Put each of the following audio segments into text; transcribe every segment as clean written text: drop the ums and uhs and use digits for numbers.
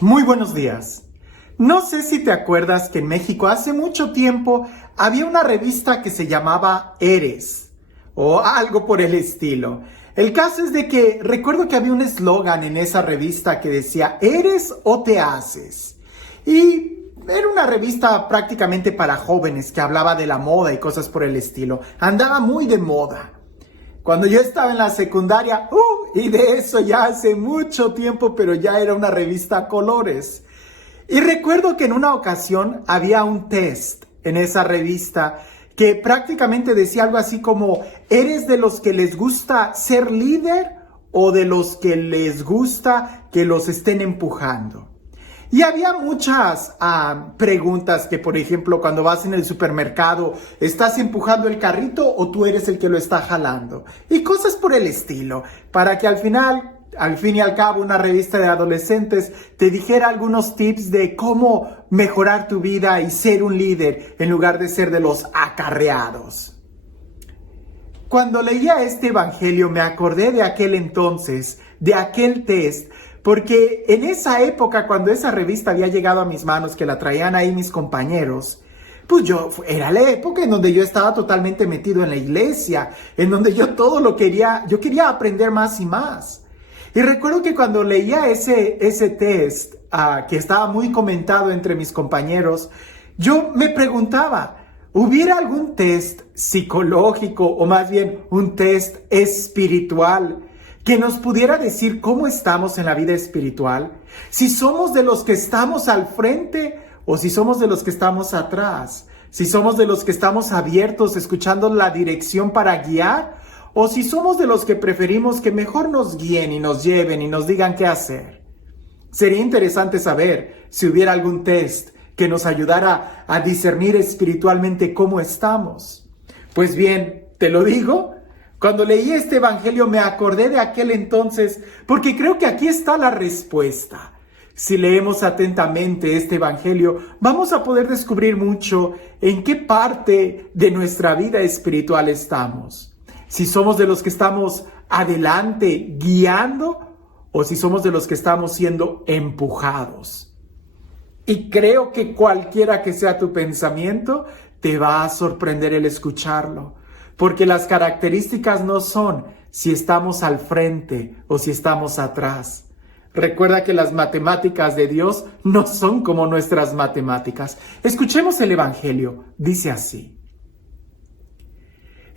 Muy buenos días. No sé si te acuerdas que en México hace mucho tiempo había una revista que se llamaba Eres o algo por el estilo. El caso es de que recuerdo que había un eslogan en esa revista que decía ¿eres o te haces? Y era una revista prácticamente para jóvenes que hablaba de la moda y cosas por el estilo. Andaba muy de moda. Cuando yo estaba en la secundaria, y de eso ya hace mucho tiempo, pero ya era una revista a colores. Y recuerdo que en una ocasión había un test en esa revista que prácticamente decía algo así como, ¿eres de los que les gusta ser líder o de los que les gusta que los estén empujando? Y había muchas preguntas que, por ejemplo, cuando vas en el supermercado, ¿estás empujando el carrito o tú eres el que lo está jalando? Y cosas por el estilo, para que al fin y al cabo, una revista de adolescentes te dijera algunos tips de cómo mejorar tu vida y ser un líder en lugar de ser de los acarreados. Cuando leía este evangelio me acordé de aquel entonces, de aquel test, porque en esa época, cuando esa revista había llegado a mis manos, que la traían ahí mis compañeros, pues era la época en donde yo estaba totalmente metido en la iglesia, en donde yo quería aprender más y más. Y recuerdo que cuando leía ese test, que estaba muy comentado entre mis compañeros, yo me preguntaba, ¿hubiera algún test psicológico o más bien un test espiritual que nos pudiera decir cómo estamos en la vida espiritual? Si somos de los que estamos al frente o si somos de los que estamos atrás. Si somos de los que estamos abiertos, escuchando la dirección para guiar, o si somos de los que preferimos que mejor nos guíen y nos lleven y nos digan qué hacer. Sería interesante saber si hubiera algún test que nos ayudara a discernir espiritualmente cómo estamos. Pues bien, te lo digo, cuando leí este evangelio me acordé de aquel entonces, porque creo que aquí está la respuesta. Si leemos atentamente este evangelio, vamos a poder descubrir mucho en qué parte de nuestra vida espiritual estamos. Si somos de los que estamos adelante guiando o si somos de los que estamos siendo empujados. Y creo que cualquiera que sea tu pensamiento, te va a sorprender el escucharlo. Porque las características no son si estamos al frente o si estamos atrás. Recuerda que las matemáticas de Dios no son como nuestras matemáticas. Escuchemos el evangelio. Dice así.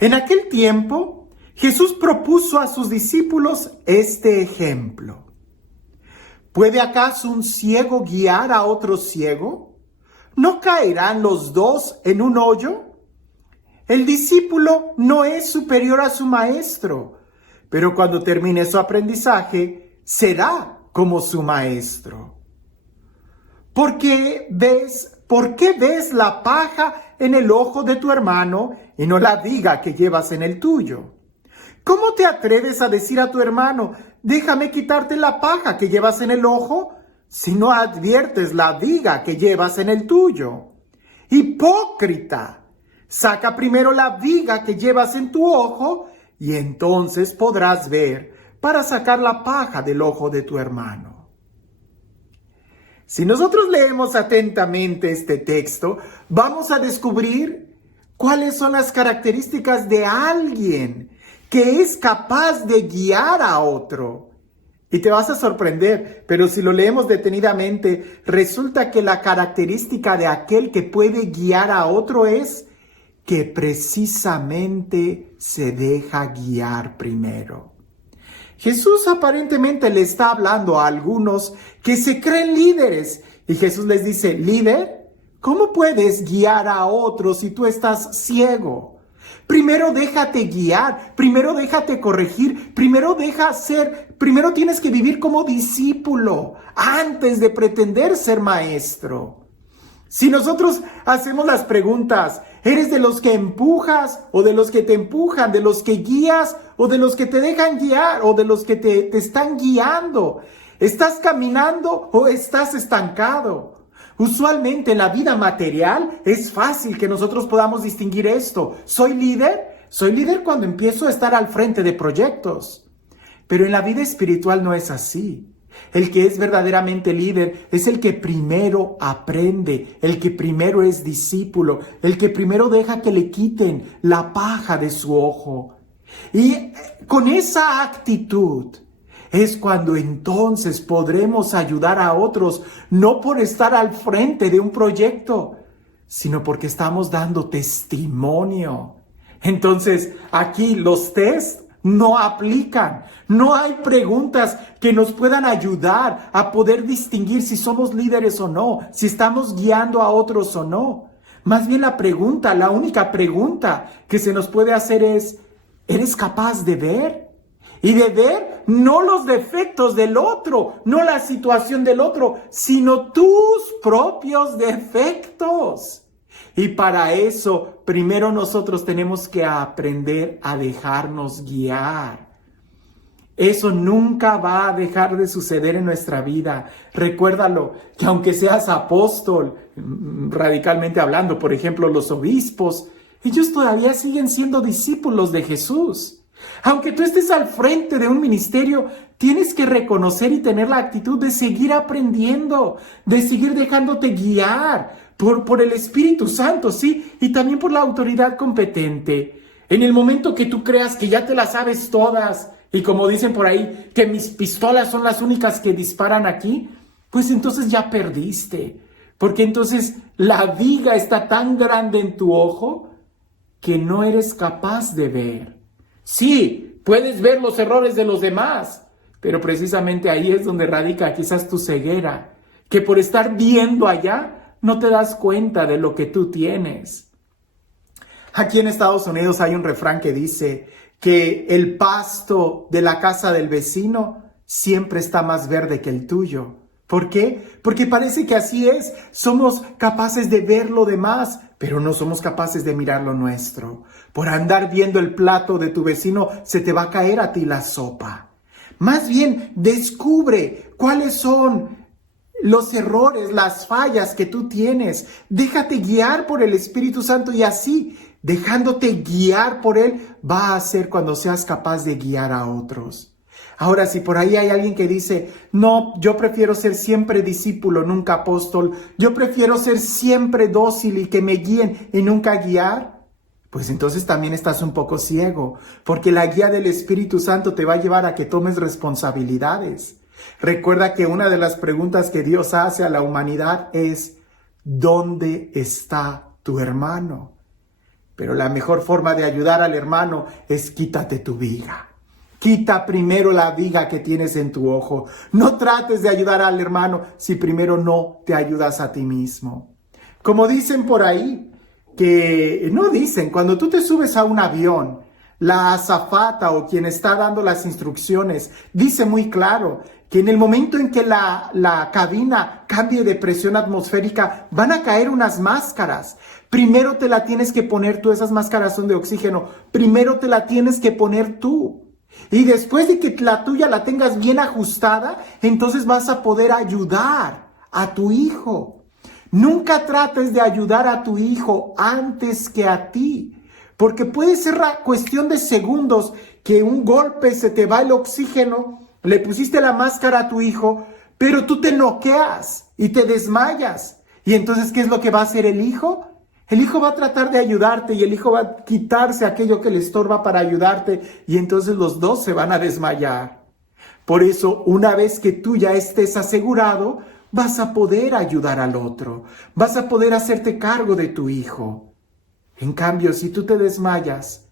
En aquel tiempo, Jesús propuso a sus discípulos este ejemplo. ¿Puede acaso un ciego guiar a otro ciego? ¿No caerán los dos en un hoyo? El discípulo no es superior a su maestro, pero cuando termine su aprendizaje, será como su maestro. ¿Por qué ves la paja en el ojo de tu hermano y no la viga que llevas en el tuyo? ¿Cómo te atreves a decir a tu hermano, déjame quitarte la paja que llevas en el ojo, si no adviertes la viga que llevas en el tuyo? ¡Hipócrita! Saca primero la viga que llevas en tu ojo y entonces podrás ver para sacar la paja del ojo de tu hermano. Si nosotros leemos atentamente este texto, vamos a descubrir cuáles son las características de alguien que es capaz de guiar a otro. Y te vas a sorprender, pero si lo leemos detenidamente, resulta que la característica de aquel que puede guiar a otro es que precisamente se deja guiar primero. Jesús aparentemente le está hablando a algunos que se creen líderes y Jesús les dice, ¿líder? ¿Cómo puedes guiar a otros si tú estás ciego? Primero déjate guiar, primero déjate corregir, primero tienes que vivir como discípulo antes de pretender ser maestro. Si nosotros hacemos las preguntas, ¿eres de los que empujas o de los que te empujan, de los que guías o de los que te dejan guiar o de los que te están guiando? ¿Estás caminando o estás estancado? Usualmente en la vida material es fácil que nosotros podamos distinguir esto. ¿Soy líder? Soy líder cuando empiezo a estar al frente de proyectos. Pero en la vida espiritual no es así. El que es verdaderamente líder es el que primero aprende, el que primero es discípulo, el que primero deja que le quiten la paja de su ojo. Y con esa actitud es cuando entonces podremos ayudar a otros, no por estar al frente de un proyecto, sino porque estamos dando testimonio. Entonces, aquí los test no aplican. No hay preguntas que nos puedan ayudar a poder distinguir si somos líderes o no, si estamos guiando a otros o no. Más bien la única pregunta que se nos puede hacer es, ¿eres capaz de ver? Y de ver no los defectos del otro, no la situación del otro, sino tus propios defectos. Y para eso, primero nosotros tenemos que aprender a dejarnos guiar. Eso nunca va a dejar de suceder en nuestra vida. Recuérdalo, que aunque seas apóstol, radicalmente hablando, por ejemplo, los obispos, ellos todavía siguen siendo discípulos de Jesús. Aunque tú estés al frente de un ministerio, tienes que reconocer y tener la actitud de seguir aprendiendo, de seguir dejándote guiar por el Espíritu Santo, sí, y también por la autoridad competente. En el momento que tú creas que ya te las sabes todas, y como dicen por ahí, que mis pistolas son las únicas que disparan aquí, pues entonces ya perdiste. Porque entonces la viga está tan grande en tu ojo que no eres capaz de ver. Sí, puedes ver los errores de los demás, pero precisamente ahí es donde radica quizás tu ceguera, que por estar viendo allá no te das cuenta de lo que tú tienes. Aquí en Estados Unidos hay un refrán que dice que el pasto de la casa del vecino siempre está más verde que el tuyo. ¿Por qué? Porque parece que así es. Somos capaces de ver lo demás, pero no somos capaces de mirar lo nuestro. Por andar viendo el plato de tu vecino, se te va a caer a ti la sopa. Más bien, descubre cuáles son los errores, las fallas que tú tienes. Déjate guiar por el Espíritu Santo y así, dejándote guiar por Él, va a ser cuando seas capaz de guiar a otros. Ahora, si por ahí hay alguien que dice, no, yo prefiero ser siempre discípulo, nunca apóstol, yo prefiero ser siempre dócil y que me guíen y nunca guiar, pues entonces también estás un poco ciego, porque la guía del Espíritu Santo te va a llevar a que tomes responsabilidades. Recuerda que una de las preguntas que Dios hace a la humanidad es, ¿dónde está tu hermano? Pero la mejor forma de ayudar al hermano es quítate tu viga. Quita primero la viga que tienes en tu ojo. No trates de ayudar al hermano si primero no te ayudas a ti mismo. Como dicen por ahí, cuando tú te subes a un avión, la azafata o quien está dando las instrucciones dice muy claro que en el momento en que la cabina cambie de presión atmosférica, van a caer unas máscaras. Primero te la tienes que poner tú, esas máscaras son de oxígeno. Primero te la tienes que poner tú. Y después de que la tuya la tengas bien ajustada, entonces vas a poder ayudar a tu hijo. Nunca trates de ayudar a tu hijo antes que a ti, porque puede ser la cuestión de segundos que un golpe se te va el oxígeno, le pusiste la máscara a tu hijo, pero tú te noqueas y te desmayas. Y entonces, ¿qué es lo que va a hacer el hijo? El hijo va a tratar de ayudarte y el hijo va a quitarse aquello que le estorba para ayudarte y entonces los dos se van a desmayar. Por eso, una vez que tú ya estés asegurado, vas a poder ayudar al otro, vas a poder hacerte cargo de tu hijo. En cambio, si tú te desmayas,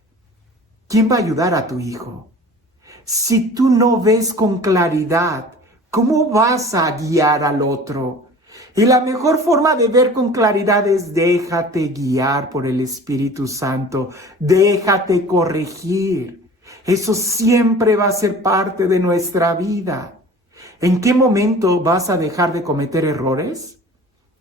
¿quién va a ayudar a tu hijo? Si tú no ves con claridad, ¿cómo vas a guiar al otro? Y la mejor forma de ver con claridad es déjate guiar por el Espíritu Santo, déjate corregir. Eso siempre va a ser parte de nuestra vida. ¿En qué momento vas a dejar de cometer errores?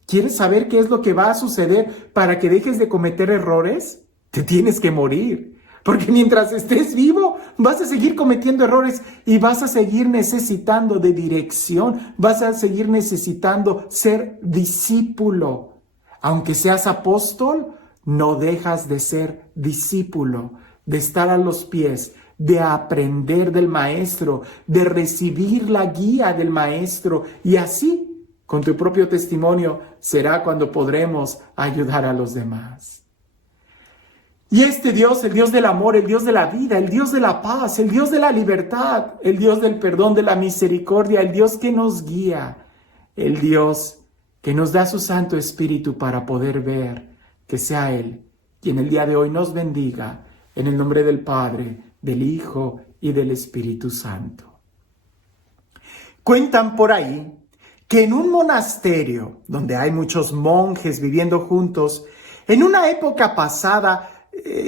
¿Quieres saber qué es lo que va a suceder para que dejes de cometer errores? Te tienes que morir. Porque mientras estés vivo, vas a seguir cometiendo errores y vas a seguir necesitando de dirección, vas a seguir necesitando ser discípulo. Aunque seas apóstol, no dejas de ser discípulo, de estar a los pies de aprender del maestro, de recibir la guía del maestro, y así, con tu propio testimonio, será cuando podremos ayudar a los demás. Y este Dios, el Dios del amor, el Dios de la vida, el Dios de la paz, el Dios de la libertad, el Dios del perdón, de la misericordia, el Dios que nos guía, el Dios que nos da su Santo Espíritu para poder ver, que sea Él quien el día de hoy nos bendiga, en el nombre del Padre, del Hijo y del Espíritu Santo. Cuentan por ahí que en un monasterio donde hay muchos monjes viviendo juntos, en una época pasada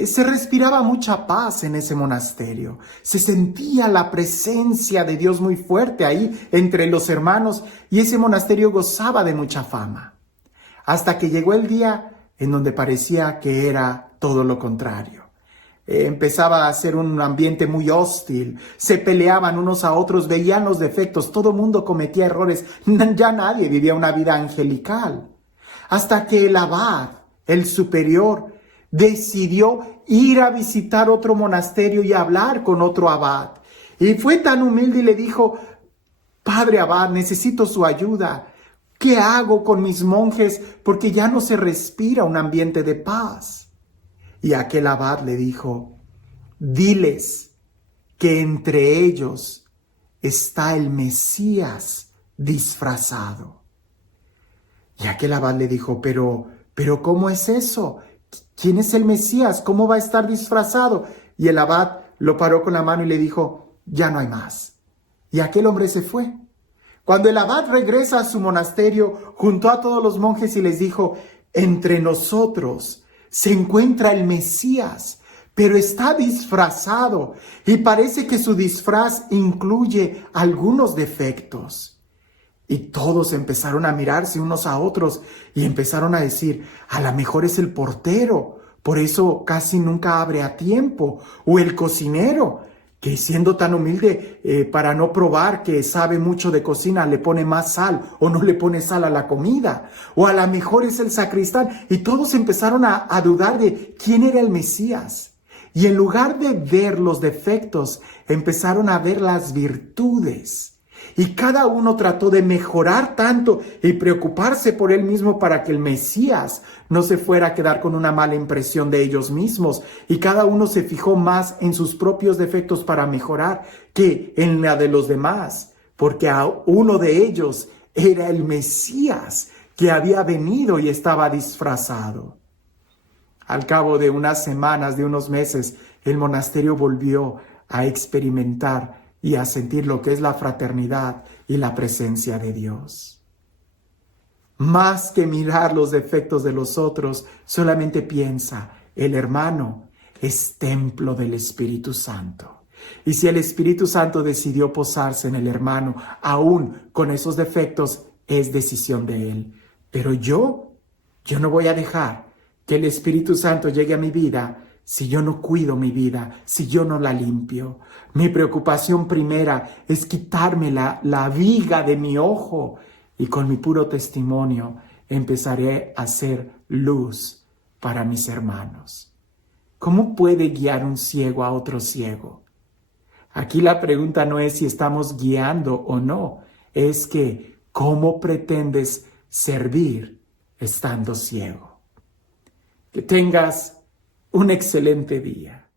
se respiraba mucha paz en ese monasterio. Se sentía la presencia de Dios muy fuerte ahí entre los hermanos y ese monasterio gozaba de mucha fama. Hasta que llegó el día en donde parecía que era todo lo contrario. Empezaba a ser un ambiente muy hostil, se peleaban unos a otros, veían los defectos, todo mundo cometía errores, ya nadie vivía una vida angelical. Hasta que el abad, el superior, decidió ir a visitar otro monasterio y hablar con otro abad. Y fue tan humilde y le dijo: Padre abad, necesito su ayuda. ¿Qué hago con mis monjes? Porque ya no se respira un ambiente de paz. Y aquel abad le dijo: diles que entre ellos está el Mesías disfrazado. Y aquel abad le dijo: pero ¿cómo es eso? ¿Quién es el Mesías? ¿Cómo va a estar disfrazado? Y el abad lo paró con la mano y le dijo: ya no hay más. Y aquel hombre se fue. Cuando el abad regresa a su monasterio, juntó a todos los monjes y les dijo: entre nosotros se encuentra el Mesías, pero está disfrazado y parece que su disfraz incluye algunos defectos. Y todos empezaron a mirarse unos a otros y empezaron a decir: a lo mejor es el portero, por eso casi nunca abre a tiempo, o el cocinero, que siendo tan humilde para no probar que sabe mucho de cocina, le pone más sal o no le pone sal a la comida, o a lo mejor es el sacristán. Y todos empezaron a dudar de quién era el Mesías. Y en lugar de ver los defectos, empezaron a ver las virtudes. Y cada uno trató de mejorar tanto y preocuparse por él mismo para que el Mesías no se fuera a quedar con una mala impresión de ellos mismos. Y cada uno se fijó más en sus propios defectos para mejorar que en la de los demás, porque a uno de ellos era el Mesías que había venido y estaba disfrazado. Al cabo de unas semanas, de unos meses, el monasterio volvió a experimentar y a sentir lo que es la fraternidad y la presencia de Dios. Más que mirar los defectos de los otros, solamente piensa: el hermano es templo del Espíritu Santo. Y si el Espíritu Santo decidió posarse en el hermano, aún con esos defectos, es decisión de él. Pero yo no voy a dejar que el Espíritu Santo llegue a mi vida si yo no cuido mi vida, si yo no la limpio. Mi preocupación primera es quitarme la viga de mi ojo, y con mi puro testimonio empezaré a ser luz para mis hermanos. ¿Cómo puede guiar un ciego a otro ciego? Aquí la pregunta no es si estamos guiando o no, es que ¿cómo pretendes servir estando ciego? Que tengas un excelente día.